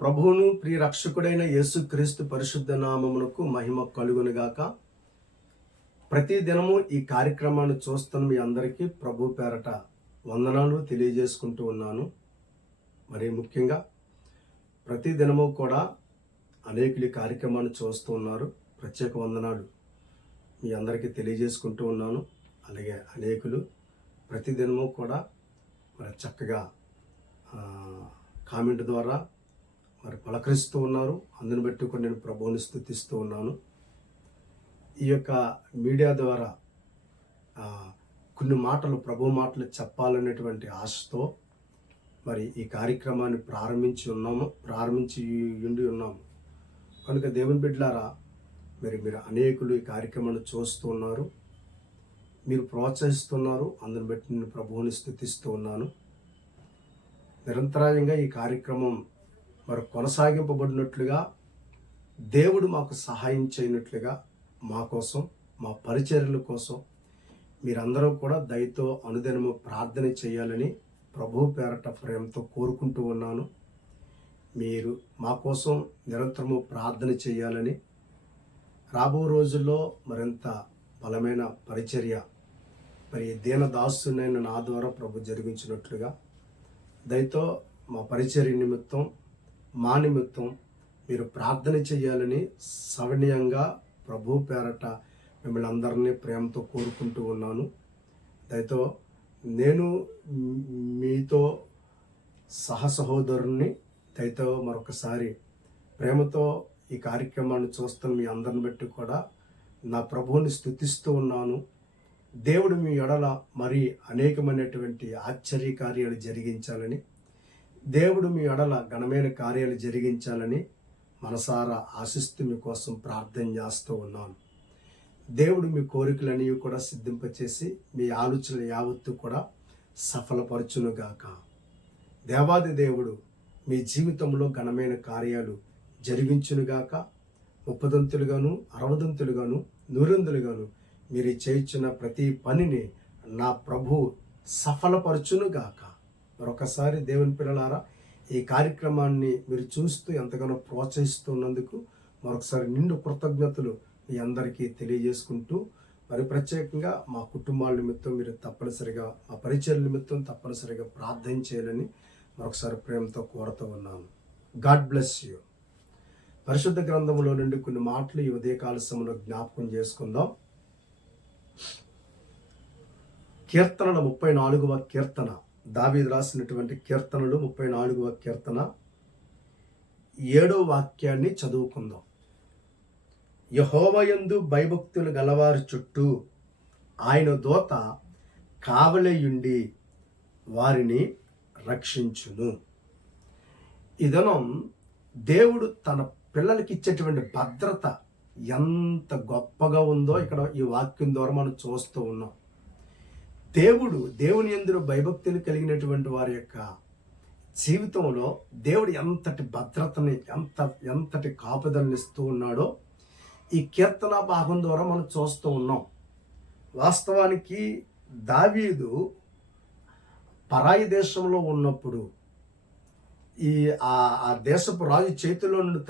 ప్రభువును ప్రియ రక్షకుడైన యేసుక్రీస్తు పరిశుద్ధ నామమునకు మహిమ కలుగునుగాక. ప్రతి దినము ఈ కార్యక్రమాన్ని చూస్తున్న మీ అందరికీ ప్రభు పేరట వందనాలు తెలియజేసుకుంటూ ఉన్నాను. మరి ముఖ్యంగా ప్రతి దినము కూడా అనేకులు ఈ కార్యక్రమాన్ని చూస్తూ ఉన్నారు. ప్రత్యేక వందనాలు మీ అందరికీ తెలియజేసుకుంటూ ఉన్నాను. అలాగే అనేకులు ప్రతి దినము కూడా మరి చక్కగా కామెంట్ ద్వారా మరి పలకరిస్తూ ఉన్నారు. అందుని బట్టి కూడా నేను ప్రభువుని స్తుతిస్తూ ఉన్నాను. ఈ యొక్క మీడియా ద్వారా కొన్ని మాటలు ప్రభు మాటలు చెప్పాలనేటువంటి ఆశతో మరి ఈ కార్యక్రమాన్ని ప్రారంభించి ఉన్నాము కనుక దేవుని బిడ్డలారా, మీరు అనేకులు ఈ కార్యక్రమాన్ని చూస్తూ ఉన్నారు, మీరు ప్రోత్సహిస్తున్నారు. అందుని బట్టి నేను ప్రభువుని స్తుతిస్తూ ఉన్నాను. నిరంతరాయంగా ఈ కార్యక్రమం మరి కొనసాగింపబడినట్లుగా దేవుడు మాకు సహాయం చేయనట్లుగా మా కోసం, మా పరిచర్యల కోసం మీరందరూ కూడా దయతో అనుదినము ప్రార్థన చేయాలని ప్రభు పేరట ప్రేమతో కోరుకుంటూ ఉన్నాను. మీరు మా కోసం నిరంతరము ప్రార్థన చేయాలని, రాబో రోజుల్లో మరింత బలమైన పరిచర్య మరి దీనదాసునైన నా ద్వారా ప్రభు జరిగించినట్లుగా దయతో మా పరిచర్య నిమిత్తం, మా నిమిత్తం మీరు ప్రార్థన చేయాలని సవనీయంగా ప్రభు పేరట మిమ్మల్ని అందరినీ ప్రేమతో కోరుకుంటూ ఉన్నాను. దయతో నేను మీతో సహసహోదరుణ్ణి దయతో మరొకసారి ప్రేమతో ఈ కార్యక్రమాన్ని చూస్తున్న మీ అందరిని బట్టి కూడా నా ప్రభువుని స్తుతిస్తూ ఉన్నాను. దేవుడు మీ ఎడల మరి అనేకమైనటువంటి ఆశ్చర్య కార్యాలు జరిగించాలని, దేవుడు మీ ఎడల ఘనమైన కార్యాలు జరిగించాలని మనసారా ఆశిస్తూ మీకోసం ప్రార్థన చేస్తూ ఉన్నాను. దేవుడు మీ కోరికలన్నీ కూడా సిద్ధింపచేసి మీ ఆలోచనలు యావత్తు కూడా సఫలపరచునుగాక. దేవాది దేవుడు మీ జీవితంలో ఘనమైన కార్యాలు జరిగించునుగాక. 30దంతులుగాను 60దంతులుగాను 100దంతులుగాను మీరు చేయించిన ప్రతి పనిని నా ప్రభు సఫలపరచునుగాక. మరొకసారి దేవుని పిల్లలారా, ఈ కార్యక్రమాన్ని మీరు చూస్తూ ఎంతగానో ప్రోత్సహిస్తున్నందుకు మరొకసారి నిండు కృతజ్ఞతలు మీ అందరికీ తెలియజేసుకుంటూ, మరి ప్రత్యేకంగా మా కుటుంబాల నిమిత్తం మీరు తప్పనిసరిగా, మా పరిచయం నిమిత్తం తప్పనిసరిగా ప్రార్థన చేయాలని మరొకసారి ప్రేమతో కోరుతూ ఉన్నాను. God bless you. పరిశుద్ధ గ్రంథంలో నుండి కొన్ని మాటలు ఈ ఉదయకాల సమయంలో జ్ఞాపకం చేసుకుందాం. కీర్తనల 34వ కీర్తన, దావీదు రాసినటువంటి కీర్తనలు 34వ కీర్తన 7వ వాక్యాన్ని చదువుకుందాం. యెహోవాయందు భయభక్తులు గలవారి చుట్టూ ఆయన దూత కావలియుండి వారిని రక్షించును. ఈ దినం దేవుడు తన పిల్లలకి ఇచ్చేటువంటి భద్రత ఎంత గొప్పగా ఉందో ఇక్కడ ఈ వాక్యం ద్వారా మనం చూస్తూ ఉన్నాం. దేవుని యందు భయభక్తులు కలిగినటువంటి వారి యొక్క జీవితంలో దేవుడు ఎంతటి భద్రతని, ఎంతటి కాపుదలని ఇస్తూ ఉన్నాడో ఈ కీర్తన భాగం ద్వారా మనం చూస్తూ ఉన్నాం. వాస్తవానికి దావీదు పరాయి దేశంలో ఉన్నప్పుడు ఆ దేశపు రాజు చేతిలో నుండి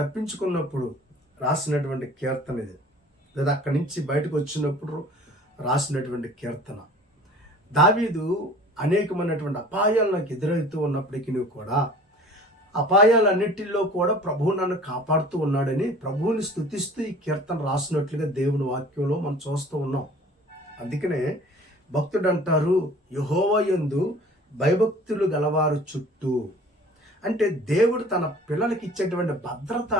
తప్పించుకున్నప్పుడు రాసినటువంటి కీర్తన ఇది, లేదా అక్కడి నుంచి బయటకు వచ్చినప్పుడు రాసినటువంటి కీర్తన. దావీదు అనేకమైనటువంటి అపాయాలు నాకు ఎదురవుతూ ఉన్నప్పటికీ కూడా అపాయాలన్నిటిలో కూడా ప్రభువు నన్ను కాపాడుతూ ఉన్నాడని ప్రభువుని స్తుతిస్తూ ఈ కీర్తన రాసినట్లుగా దేవుని వాక్యంలో మనం చూస్తూ ఉన్నాం. అందుకనే భక్తుడు అంటారు, యెహోవాయందు భయభక్తులు గలవారు చుట్టూ. అంటే దేవుడు తన పిల్లలకి ఇచ్చేటువంటి భద్రత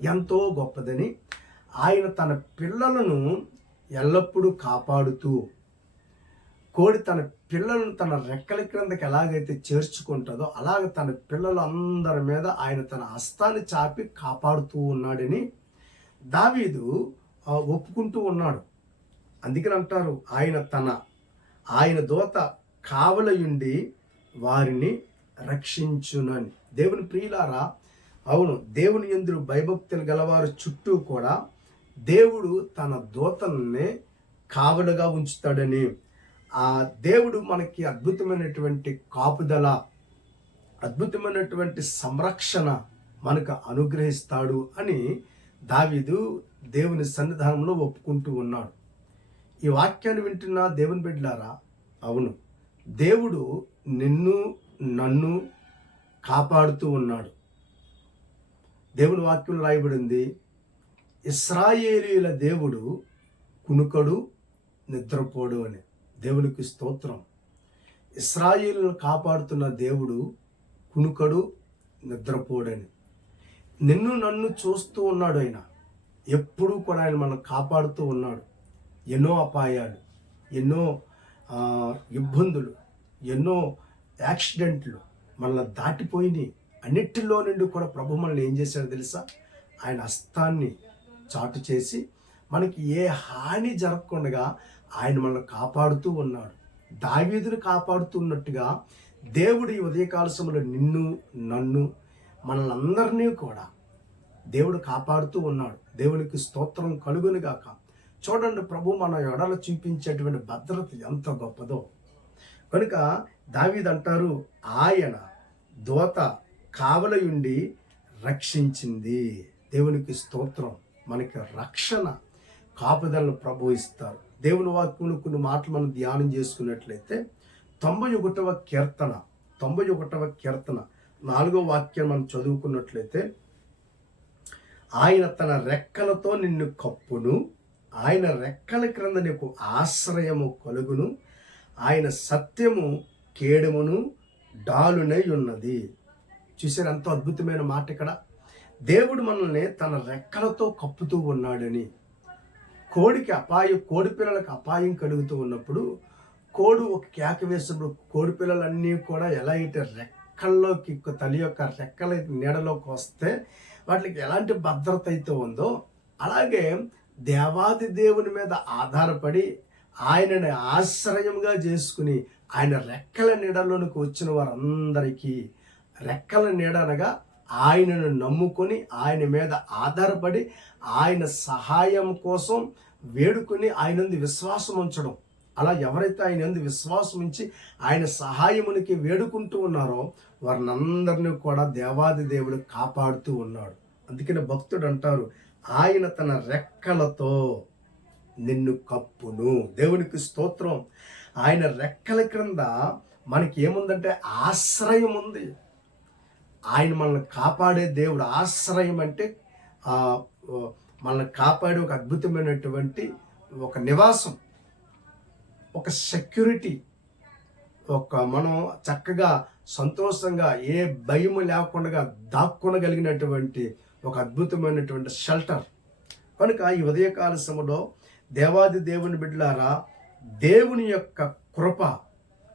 ఎంతో గొప్పదని, ఆయన తన పిల్లలను ఎల్లప్పుడూ కాపాడుతూ, కోడి తన పిల్లలను తన రెక్కల క్రిందకి ఎలాగైతే చేర్చుకుంటుందో అలాగ తన పిల్లలందరి మీద ఆయన తన హస్తాన్ని చాపి కాపాడుతూ ఉన్నాడని దావీదు ఒప్పుకుంటూ ఉన్నాడు. అందుకని అంటారు, ఆయన దూత కావలియుండి వారిని రక్షించునని. దేవుని ప్రియులారా, అవును, దేవుని యందు భయభక్తులు గలవారు చుట్టూ కూడా దేవుడు తన దూతల్ని కావలుగా ఉంచుతాడని, ఆ దేవుడు మనకి అద్భుతమైనటువంటి కాపుదల అద్భుతమైనటువంటి సంరక్షణ మనకు అనుగ్రహిస్తాడు అని దావీదు దేవుని సన్నిధానంలో ఒప్పుకుంటూ ఉన్నాడు. ఈ వాక్యాన్ని వింటున్న దేవుని బిడ్డలారా, అవును, దేవుడు నిన్ను నన్ను కాపాడుతూ ఉన్నాడు. దేవుని వాక్యం రాయబడింది, ఇశ్రాయేలీయుల దేవుడు కునుకడు నిద్రపోడు అని. దేవునికి స్తోత్రం. ఇశ్రాయేలును కాపాడుతున్న దేవుడు కునుకడు నిద్రపోడని. నిన్ను నన్ను చూస్తూ ఉన్నాడు. ఆయన ఎప్పుడూ కూడా ఆయన మనం కాపాడుతూ ఉన్నాడు. ఎన్నో అపాయాలు, ఎన్నో ఇబ్బందులు, ఎన్నో యాక్సిడెంట్లు మనల్ని దాటిపోయినాయి. అన్నిటిలో నుండి కూడా ప్రభు మనల్ని ఏం చేశాడో తెలుసా? ఆయన హస్తాన్ని చాటు చేసి మనకి ఏ హాని జరగకుండా ఆయన మనల్ని కాపాడుతూ ఉన్నాడు. దావీదును కాపాడుతున్నట్టుగా దేవుడు ఈ ఉదయకాల సమయంలో నిన్ను నన్ను మనల్ని అందరినీ కూడా దేవుడు కాపాడుతూ ఉన్నాడు. దేవునికి స్తోత్రం కలుగునుగాక. చూడండి, ప్రభు మన ఎడల చూపించేటువంటి భద్రత ఎంత గొప్పదో. కనుక దావీదు అంటారు, ఆయన దూత కావలయుండి రక్షించింది. దేవునికి స్తోత్రం. మనకి రక్షణ కాపుదలను ప్రభు ఇస్తారు. దేవుని వాక్యం కొన్ని మాటలు మనం ధ్యానం చేసుకున్నట్లయితే 91వ కీర్తన 4వ వాక్యం మనం చదువుకున్నట్లయితే, ఆయన తన రెక్కలతో నిన్ను కప్పును, ఆయన రెక్కల క్రింద నీకు ఆశ్రయము కలుగును, ఆయన సత్యము కేడమును డాలునై ఉన్నది. చూసారు ఎంతో అద్భుతమైన మాట ఇక్కడ. దేవుడు మనల్ని తన రెక్కలతో కప్పుతూ ఉన్నాడని. కోడి పిల్లలకు అపాయం కలుగుతూ ఉన్నప్పుడు కోడి ఒక కేక వేసినప్పుడు కోడి పిల్లలన్నీ కూడా ఎలా అయితే రెక్కల్లోకి తల్లి యొక్క రెక్కల నీడలోకి వస్తే వాటికి ఎలాంటి భద్రత అయితే ఉందో, అలాగే దేవాది దేవుని మీద ఆధారపడి ఆయనని ఆశ్రయంగా చేసుకుని ఆయన రెక్కల నీడలోనికి వచ్చిన వారందరికీ, రెక్కల నీడ అనగా ఆయనను నమ్ముకొని ఆయన మీద ఆధారపడి ఆయన సహాయం కోసం వేడుకొని ఆయన యందు విశ్వాసం ఉంచడం. అలా ఎవరైతే ఆయన యందు విశ్వాసం ఉంచి ఆయన సహాయమునికి వేడుకుంటూ ఉన్నారో వారినందరినీ కూడా దేవాది దేవుడు కాపాడుతూ ఉన్నాడు. అందుకని భక్తుడు అంటారు, ఆయన తన రెక్కలతో నిన్ను కప్పును. దేవునికి స్తోత్రం. ఆయన రెక్కల క్రింద మనకి ఏముందంటే ఆశ్రయం ఉంది. ఆయన మనల్ని కాపాడే దేవుడు. ఆశ్రయం అంటే మనల్ని కాపాడే ఒక అద్భుతమైనటువంటి ఒక నివాసం, ఒక సెక్యూరిటీ, మనం చక్కగా సంతోషంగా ఏ భయము లేకుండా దాక్కొనగలిగినటువంటి ఒక అద్భుతమైనటువంటి షెల్టర్. కనుక ఈ ఉదయకాల సమయంలో దేవాది దేవుని బిడ్డలారా, దేవుని యొక్క కృప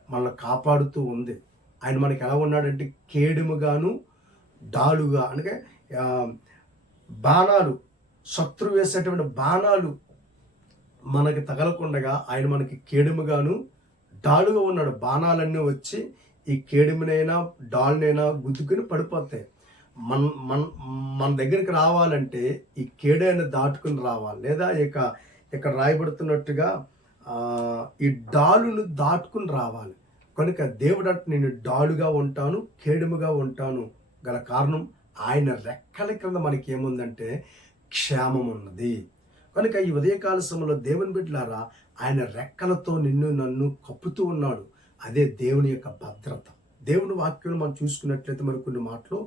మనల్ని కాపాడుతూ ఉంది. ఆయన మనకి ఎలా ఉన్నాడంటే కేడుముగాను డాలుగా, అంటే బాణాలు, శత్రువు వేసేటువంటి బాణాలు మనకి తగలకుండగా ఆయన మనకి కేడుముగాను డాలుగా ఉన్నాడు. బాణాలన్నీ వచ్చి ఈ కేడుమునైనా డాలునైనా గుద్దుకుని పడిపోతాయి. మన దగ్గరికి రావాలంటే ఈ కేడైనా దాటుకుని రావాలి, లేదా ఇక్కడ రాయబడుతున్నట్టుగా ఈ డాలును దాటుకుని రావాలి. కనుక దేవుడు అంటే నేను డాలుగా ఉంటాను, కేడుముగా ఉంటాను గల కారణం ఆయన రెక్కల క్రింద మనకి ఏముందంటే క్షేమం ఉన్నది. కనుక ఈ ఉదయకాల సమయంలో దేవుని బిడ్డలారా, ఆయన రెక్కలతో నిన్ను నన్ను కప్పుతూ ఉన్నాడు. అదే దేవుని యొక్క భద్రత. దేవుని వాక్యం మనం చూసుకున్నట్లయితే మరి కొన్ని మాటలు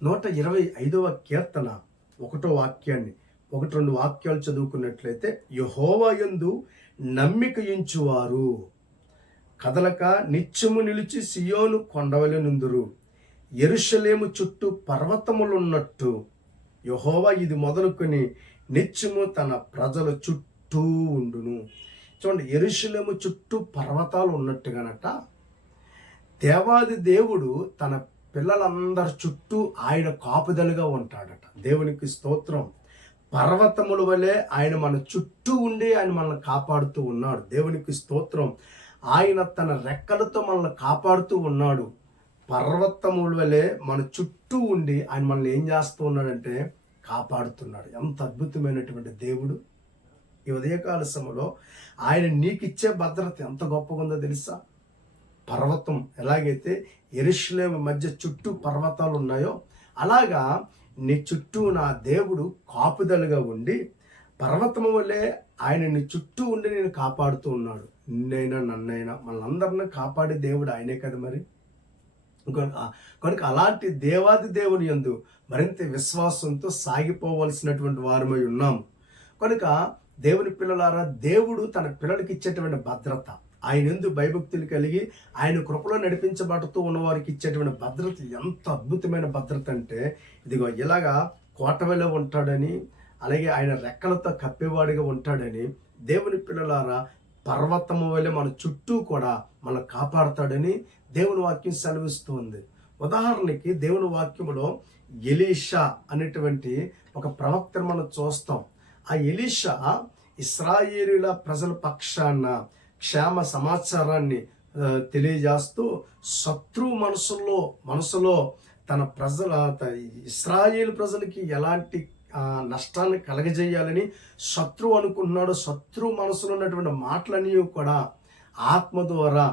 125వ కీర్తన 1వ వాక్యాన్ని 1-2 వాక్యాలు చదువుకున్నట్లయితే, యెహోవా యందు నమ్మిక ఉంచువారు కదలక నిత్యము నిలిచి సియోను కొండవలె నుందురు. యెరూషలేము చుట్టూ పర్వతములున్నట్టు యెహోవా ఇది మొదలుకొని నిత్యము తన ప్రజల చుట్టూ ఉండును. చూడండి, యెరూషలేము చుట్టూ పర్వతాలు ఉన్నట్టుగానట దేవాది దేవుడు తన పిల్లలందరి చుట్టూ ఆయన కాపుదలుగా ఉంటాడట. దేవునికి స్తోత్రం. పర్వతముల వలె ఆయన మన చుట్టూ ఉండి ఆయన మనల్ని కాపాడుతూ ఉన్నాడు. దేవునికి స్తోత్రం. ఆయన తన రెక్కలతో మనల్ని కాపాడుతూ ఉన్నాడు. పర్వతముల వలె మన చుట్టూ ఉండి ఆయన మనల్ని ఏం చేస్తూ ఉన్నాడంటే కాపాడుతున్నాడు. ఎంత అద్భుతమైనటువంటి దేవుడు. ఈ ఉదయకాల సమయంలో ఆయన నీకిచ్చే భద్రత ఎంత గొప్పగా ఉందో తెలుసా? పర్వతం ఎలాగైతే యెరూషలేము మధ్య చుట్టూ పర్వతాలు ఉన్నాయో అలాగా నీ చుట్టూ నా దేవుడు కాపుదలుగా ఉండి పర్వతము వల్లే ఆయన నీ చుట్టూ ఉండి నేను కాపాడుతూ ఉన్నాడు. నిన్నైనా నన్నైనా మనందరిని కాపాడే దేవుడు ఆయనే కదా మరి. కనుక అలాంటి దేవాది దేవుని యందు మరింత విశ్వాసంతో సాగిపోవలసినటువంటి వారమై ఉన్నాము. కనుక దేవుని పిల్లలారా, దేవుడు తన పిల్లలకి ఇచ్చేటువంటి భద్రత, ఆయన యందు భయభక్తులు కలిగి ఆయన కృపలో నడిపించబడుతూ ఉన్న వారికి ఇచ్చేటువంటి భద్రత ఎంత అద్భుతమైన భద్రత అంటే, ఇదిగో ఇలాగా కోటవెలో ఉంటాడని, అలాగే ఆయన రెక్కలతో కప్పేవాడిగా ఉంటాడని, దేవుని పిల్లలారా పర్వతము వలె మన చుట్టూ కూడా మనం కాపాడుతాడని దేవుని వాక్యం సెలవిస్తుంది. ఉదాహరణకి దేవుని వాక్యములో ఎలీషా అనేటువంటి ఒక ప్రవక్తను మనం చూస్తాం. ఆ ఎలీషా ఇశ్రాయేలీయుల ప్రజల పక్షాన క్షేమ సమాచారాన్ని తెలియజేస్తూ శత్రువు మనసులో తన ఇశ్రాయేలు ప్రజలకి ఎలాంటి నష్టాన్ని కలగజేయాలని శత్రువు అనుకుంటున్నాడు. శత్రువు మనసులో ఉన్నటువంటి మాటలన్నీ కూడా ఆత్మ ద్వారా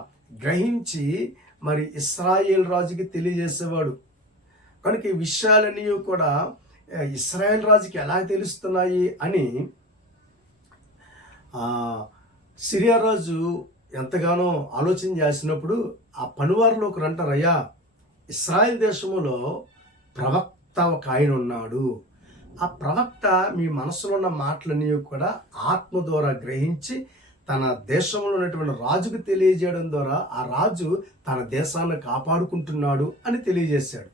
గ్రహించి మరి ఇశ్రాయేల్ రాజుకి తెలియజేసేవాడు. కనుక ఈ విషయాలన్నీ కూడా ఇశ్రాయేల్ రాజుకి ఎలా తెలుస్తున్నాయి అని సిరియా రాజు ఎంతగానో ఆలోచన చేసినప్పుడు ఆ పనివారిలో ఒకరు అంటారు, అయ్యా ఇశ్రాయేల్ దేశంలో ప్రవక్త ఒక ఆయన ఉన్నాడు. ఆ ప్రవక్త మీ మనసులో ఉన్న మాటలన్నీ కూడా ఆత్మ ద్వారా గ్రహించి తన దేశంలో ఉన్నటువంటి రాజుకు తెలియజేయడం ద్వారా ఆ రాజు తన దేశాన్ని కాపాడుకుంటున్నాడు అని తెలియజేశాడు.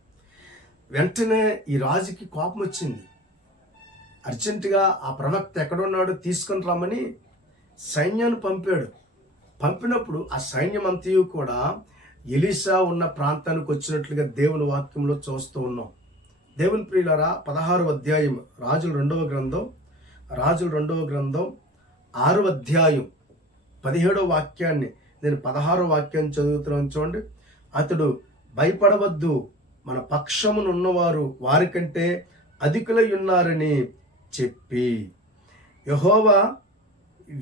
వెంటనే ఈ రాజుకి కోపం వచ్చింది. అర్జెంటుగా ఆ ప్రవక్త ఎక్కడున్నాడో తీసుకొని రమ్మని సైన్యాన్ని పంపాడు. పంపినప్పుడు ఆ సైన్యం అంతయు కూడా ఎలీషా ఉన్న ప్రాంతానికి వచ్చినట్లుగా దేవుని వాక్యంలో చూస్తూ ఉన్నాం. దేవుని ప్రియులారా, 16వ అధ్యాయం రాజుల రెండవ గ్రంథం 6వ అధ్యాయం 17వ వాక్యాన్ని నేను 16వ వాక్యాన్ని చదువుతున్నాను చూడండి. అతడు భయపడవద్దు, మన పక్షమును ఉన్నవారు వారికంటే అధికులై ఉన్నారని చెప్పి, యెహోవా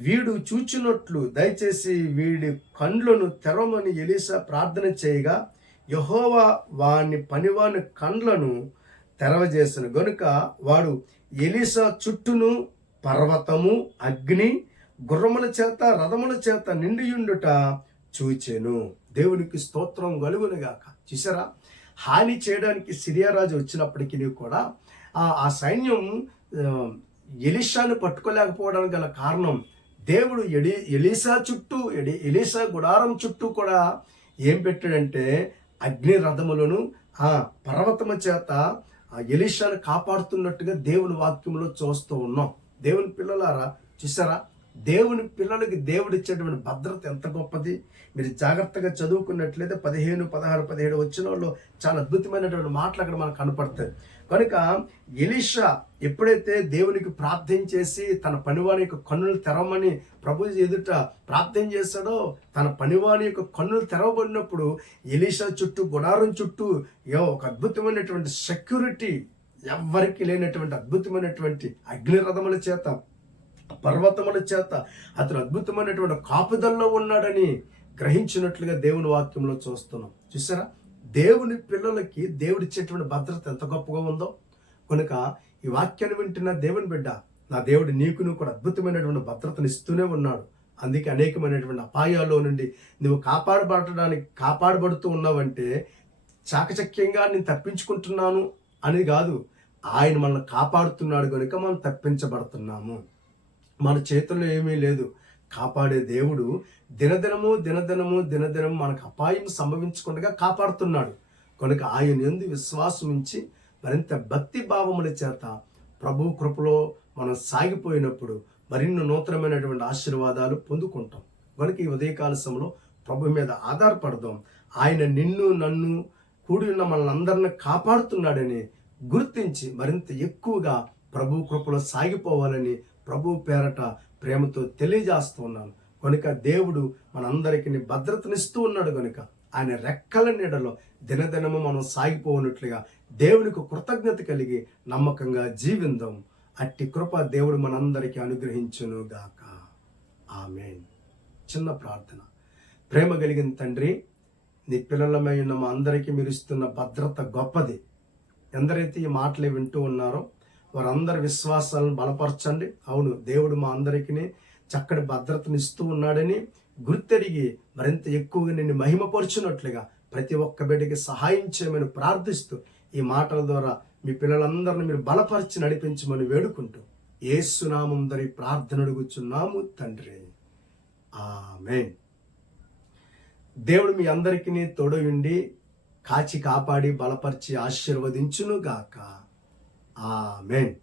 వీడు చూచినట్లు దయచేసి వీడి కండ్లను తెరవమని ఎలీషా ప్రార్థన చేయగా యెహోవా పనివాని కండ్లను తెరవజేసెను గనుక వాడు ఎలీషా చుట్టూను పర్వతము, అగ్ని, గుర్రముల చేత రథముల చేత నిండియుండుట చూచెను. దేవునికి స్తోత్రం కలుగునుగాక. చూసారా, హాని చేయడానికి సిరియా రాజు వచ్చినప్పటికీ కూడా ఆ సైన్యం ఎలీషాను పట్టుకోలేకపోవడానికి గల కారణం, దేవుడు ఎలీషా గుడారం చుట్టూ కూడా ఏం పెట్టాడంటే అగ్ని రథములను పర్వతము చేత ఎలీషాను కాపాడుతున్నట్టుగా దేవుని వాక్యంలో చూస్తూ ఉన్నాం. దేవుని పిల్లలారా, చూసారా, దేవుని పిల్లలకి దేవుడు ఇచ్చేటువంటి భద్రత ఎంత గొప్పది. మీరు జాగ్రత్తగా చదువుకున్నట్లయితే 15, 16, 17 వచనాల్లో చాలా అద్భుతమైనటువంటి మాటలు అక్కడ మనకు కనపడతాయి. కనుక ఎలీషా ఎప్పుడైతే దేవునికి ప్రార్థన చేసి తన పనివాని యొక్క కన్నులు తెరవమని ప్రభు ఎదుట ప్రార్థన చేశాడో, తన పనివాని యొక్క కన్నులు తెరవబడినప్పుడు ఎలీషా చుట్టూ, గుడారం చుట్టూ ఒక అద్భుతమైనటువంటి సెక్యూరిటీ, ఎవ్వరికి లేనటువంటి అద్భుతమైనటువంటి అగ్నిరథముల చేత, పర్వతముల చేత అతను అద్భుతమైనటువంటి కాపుదల్లో ఉన్నాడని గ్రహించినట్లుగా దేవుని వాక్యంలో చూస్తున్నాం. చూసారా, దేవుని పిల్లలకి దేవుడిచ్చేటువంటి భద్రత ఎంత గొప్పగా ఉందో. కనుక ఈ వాక్యాన్ని వింటున్న దేవుని బిడ్డ, నా దేవుడు నీకు కూడా అద్భుతమైనటువంటి భద్రతను ఇస్తూనే ఉన్నాడు. అందుకే అనేకమైనటువంటి అపాయాల్లో నుండి నువ్వు కాపాడబడుతూ ఉన్నావంటే చాకచక్యంగా నేను తప్పించుకుంటున్నాను అని కాదు, ఆయన మనల్ని కాపాడుతున్నాడు కనుక మనం తప్పించబడుతున్నాము. మన చేతుల్లో ఏమీ లేదు. కాపాడే దేవుడు దినదినము మనకు అపాయం సంభవించకుండా కాపాడుతున్నాడు. కనుక ఆయన యందు విశ్వాసం ఉంచి మరింత భక్తి భావముల చేత ప్రభు కృపలో మనం సాగిపోయినప్పుడు మరిన్ని నూతనమైనటువంటి ఆశీర్వాదాలు పొందుకుంటాం. కనుక ఈ ఉదయకాల సమయంలో ప్రభు మీద ఆధారపడదాం. ఆయన నిన్ను నన్ను కూడి ఉన్న మనల్ని కాపాడుతున్నాడని గుర్తించి మరింత ఎక్కువగా ప్రభు కృపలో సాగిపోవాలని ప్రభు పేరట ప్రేమతో తెలియజేస్తున్నాను. కనుక దేవుడు మనందరికీ భద్రతనిస్తూ ఉన్నాడు. కనుక ఆయన రెక్కల నీడలో దినదినము మనం సాగిపోనట్లుగా దేవునికి కృతజ్ఞత కలిగి నమ్మకంగా జీవిందాం. అట్టి కృప దేవుడు మనందరికీ అనుగ్రహించును గాక. ఆమేన్. చిన్న ప్రార్థన. ప్రేమ కలిగిన తండ్రి, నీ పిల్లలమై ఉన్న మా అందరికీ మీరు ఇస్తున్న భద్రత గొప్పది. ఎందరైతే ఈ మాటలు వింటూ ఉన్నారో వారందరి విశ్వాసాలను బలపరచండి. అవును, దేవుడు మా అందరికీ చక్కటి భద్రతను ఇస్తూ ఉన్నాడని గుర్తెరిగి మరింత ఎక్కువగా నిన్ను మహిమపరుచున్నట్లుగా ప్రతి ఒక్క బిడ్డకి సహాయం చేయమని ప్రార్థిస్తూ ఈ మాటల ద్వారా మీ పిల్లలందరినీ మీరు బలపరిచి నడిపించమని వేడుకుంటూ యేసు నామం ధరి ప్రార్థన అడుగుచున్నాము తండ్రి, ఆమేన్. దేవుడు మీ అందరికీ తోడయుండి కాచి కాపాడి బలపరిచి ఆశీర్వదించును గాక. ఆమేన్.